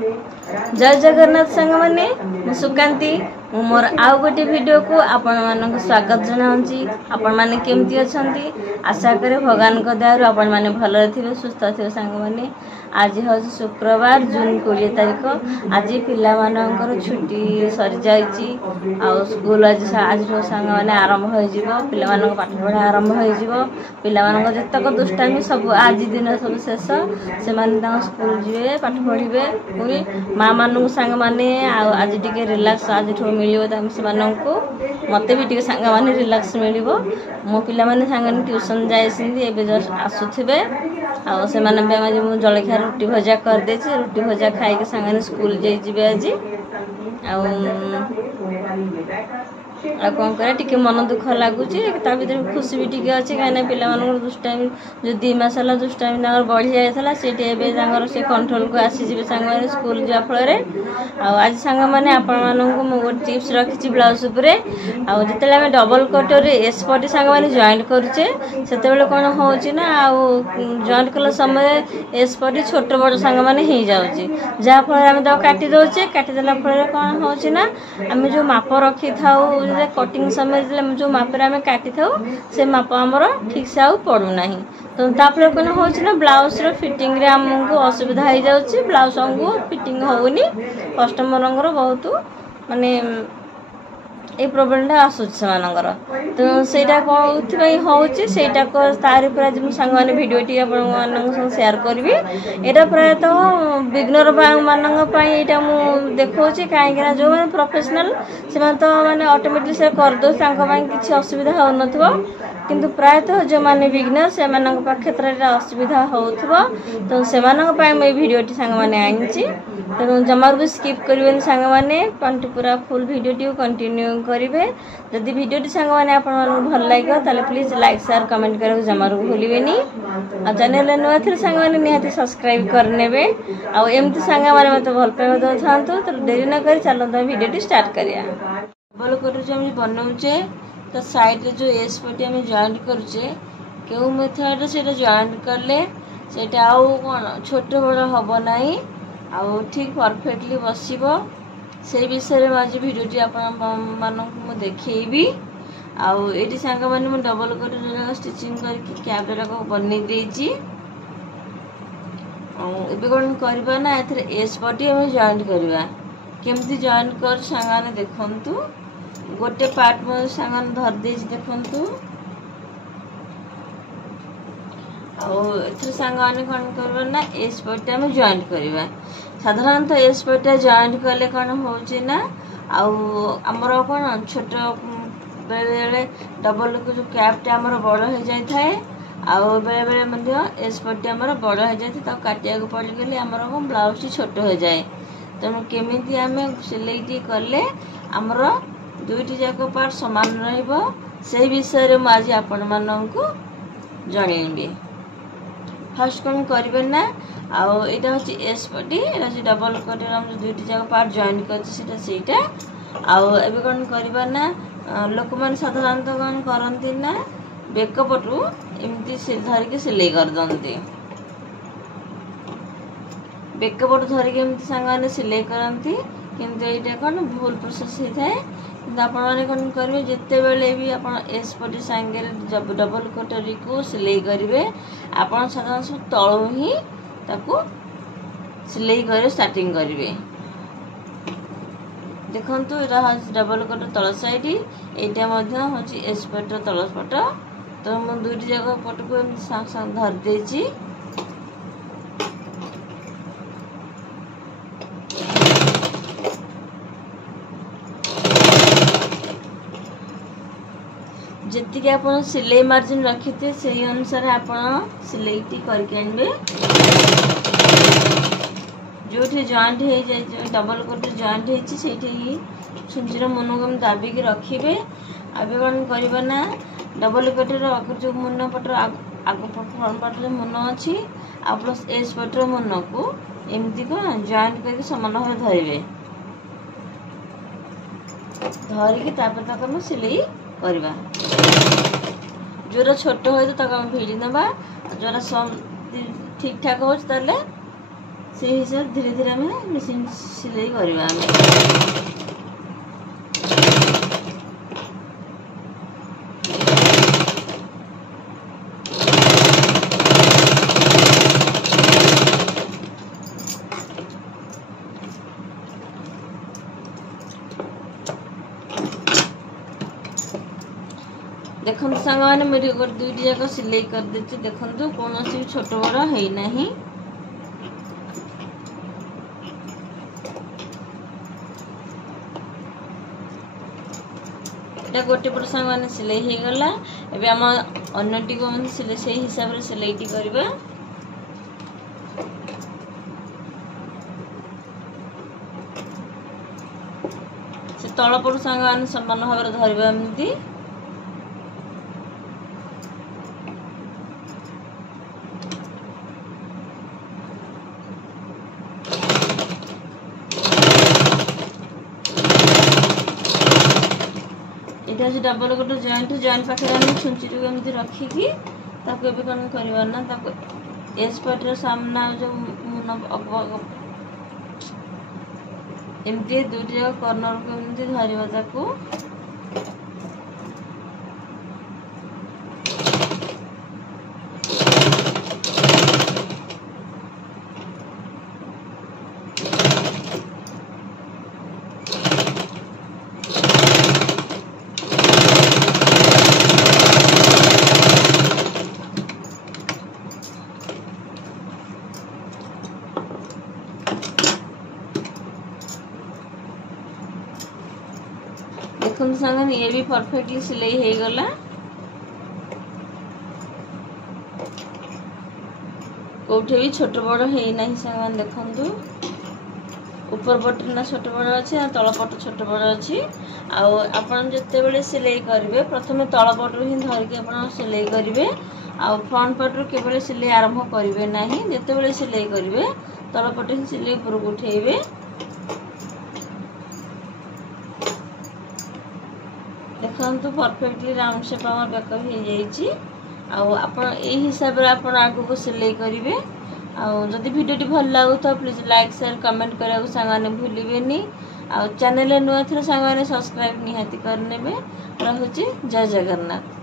जय जगन्नाथ सांग मैंने सुकांती मोर आउ गोटे वीडियो को आपण मानक स्वागत जनाऊँगी। आपण माने केमती अछंती आशा करे भगवान को दयारु आपण माने भल थे सुस्थ थे सांग मैंने। आज हूँ शुक्रवार जून 20 तारिख। आज पिला मानकर छुट्टी सरी जाइए आउ स्कूल आज सांग मैंने आरंभ हो पिला मानक पाठ पढ़ा आरंभ हो पिला मानक जतक दुष्टामी सब आज दिन सब शेष से स्कूल जीवे पाठ पढ़े पुणी माँ मान सांग मैंने आज टी रिलैक्स आज मिल से मत भी टे सांग मैंने रिलैक्स मिल मो पिला माने सांग ट्यूशन जाए जस्ट आसुवे आसे जलखिया रुटी भजा करदे रुटी भजा खाई सांग स्कूल जाइए आज कौन कर टे मन दुख लगुच भर खुशी भी टे अच्छे कहीं पिला दुष्टामी जो 2 मास है दुष्टामी बढ़ी जाता से कंट्रोल को आसीजे सांग स्कूल जा फल आज सांग मैंने आपण टिप्स रखी ब्लाउज उपरे जिते आम डबल कटर एसपटी सांग मैंने जॉइंट करुचे से कौन हो जॉइंट कला समय एसपटी छोट बड़ सांग मैंने हो जाऊँगी जहाँफल आम काटी दौचे काटिदेला फल कौन हो आम जो माप रखी था कटिंग समय जो मापे आम काटी था से माप आमर ठीक से आउ पड़ूना तो तापर कौन हो ब्लाउज फिटिंग रे आमको असुविधा हो जाऊँगी ब्लाउज आमको फिटिंग होनी कस्टमर बहुत माने ये प्रोब्लेम आसूस तो सहीटा कौन होटा तार आज सांग मैंने भिडियो मान सेयार करी यहाँ प्रायतः बिगनर मानी मुझे देखा कहीं जो मैंने प्रोफेशनल से तो मैंने ऑटोमेटिक से करदे किसी असुविधा हो किंतु प्रायतः जो मैंने बिगनर से क्षेत्र में असुविधा हो तो से भिडियो सांग मैंने आनी तेणु जमार भी स्किप करेंगे सांग मैंने पूरा फुल भिडियो कंटिन्यू करेंगे जदि भिडियो सांग मैंने भल लगे तो प्लीज लाइक शेयर कमेंट करके जमार भूलें आ चैनल नुआ थे सांग मैंने निहाती सब्सक्राइब करने आमती सांग मैंने मत भल पाइबा दौरान तो देरी न कर चलता भिडियो स्टार्ट करिया डबल कटर बनाऊे तो साइड जो एस पटी आम जॉइंट करुचे क्यों मेथड से जॉइंट कले से कौन छोट बड़ हम ना आउ ठीक परफेक्टली बसब से विषय में आज भिडियो आपको देखी आईटी सांग मैंने डबल कटर स्टिचिंग करके कैप बन देती कौन करवा ना एस पटी आम जॉइंट करवा केमती जॉइंट कर सांग देखु गोटे पार्ट में सांग धरदे देखु सांग मैंने कौन करवा ना एस पटी आम जॉइंट करवा साधारणतः एस पटी जॉइंट कले कौन होना आमर कौन छोट बेले डबल जो कैपटा आमर बड़ हो जाए बेले बेले एस पटी आमर बड़ हो जाए काटिया पड़गले आमर कौन ब्लाउज छोट हो जाए तेणु केमी आम सिलाई कले आमर दुईटी जाक पार्ट सामान रही विषय में आज आपण मानू जनइबी फर्स्ट कौन करेंगे ना यहाँ हूँ एस पटी यहाँ डबल कटर आम दुईटी जाक पार्ट जॉइंट करटा आबे कौन करवा ना लोक मैंने साधारणतः कौन करती ना बेक पटू एमती धरिकी सिलाई कर दिखती बेक पटू धरिकी एमती सांग मैंने सिलाई करती किंतु यहाँ कौन भूल प्रोसेस होता है कि आपने कौन करेंगे जिते बेले भी आप एस पटी सांगे डबल कटर को सिलाई करेंगे आप साधारण सब तलू ही ताकू सिलाई कर स्टार्टिंग करेंगे देखु यहाँ डबल कटर तल साइड यहाँ हूँ एस पटर तल पट तो मुझे दुईटी जाक पट को धरदे जी आप सिलाई मार्जिन रखी थे से अनुसार आप सिलाई करके आनबे जो जॉइंट हो जाए डबल कटर जॉइंट होती छुंचर मुन को दाबिकी रखिए आगे कौन करवा ना डबल कटर जो मुन पटर आग फ्रंट पटर मुन अच्छी आ प्लस एस पटर मुन को एमती कौन जॉइंट करके सामान भाव धरवे धरिकी तक सिलाई करवा जोरा छोट हो तो भिड़ी नवा जोरा ठीक ठाक हो से हिसाब धीरे धीरे आम मेसीन सिलाई करवा। देखो सांग मैंने मेरी दुईटी जाक सिलाई कर देती। देखो कौन भी छोट बड़ है ना। एटा गोटे पट सांग मैंने सिलाई हो गला। एबे आम अन्यटी को सिलाई से हिसाब से सिलाई करवा। से तल पट सांग मैंने समान भाव में धरवा एमती। ये डबल गोटे जॉइंट पाखे आम छुंची एमती रखिकी कौन करवा ना एस पार्टर सामना जो एमती दुईटी जाक कर्नर को एमती धरवा ताकू। देखो सांग ये भी परफेक्टली सिलाई हो गला। कौटे भी छोट बड़ है ना सांग देखु ऊपर पट ना छोट बड़ अच्छे तल पट छोट बड़ अच्छी। आपन जिते बड़े सिलाई करेंगे प्रथम तल पट ही धरिकी आप सिलाई करेंगे। आ फ्रंट पट केवल सिलाई आरंभ करेंगे ना। जिते बड़े सिलाई करेंगे तल पट ही सिलाई ऊपर को उठेबे। देखो परफेक्टली राउंड शेप आम बेकअप हो जाइए। आप हिसाब से आप आगे को सिलाई करेंगे। जदि वीडियो भल लगुता प्लीज लाइक शेयर कमेंट करने को सांग भूलें। चैनल नुआ थे सांग सब्सक्राइब निहाती करने। रहुची जय जगन्नाथ।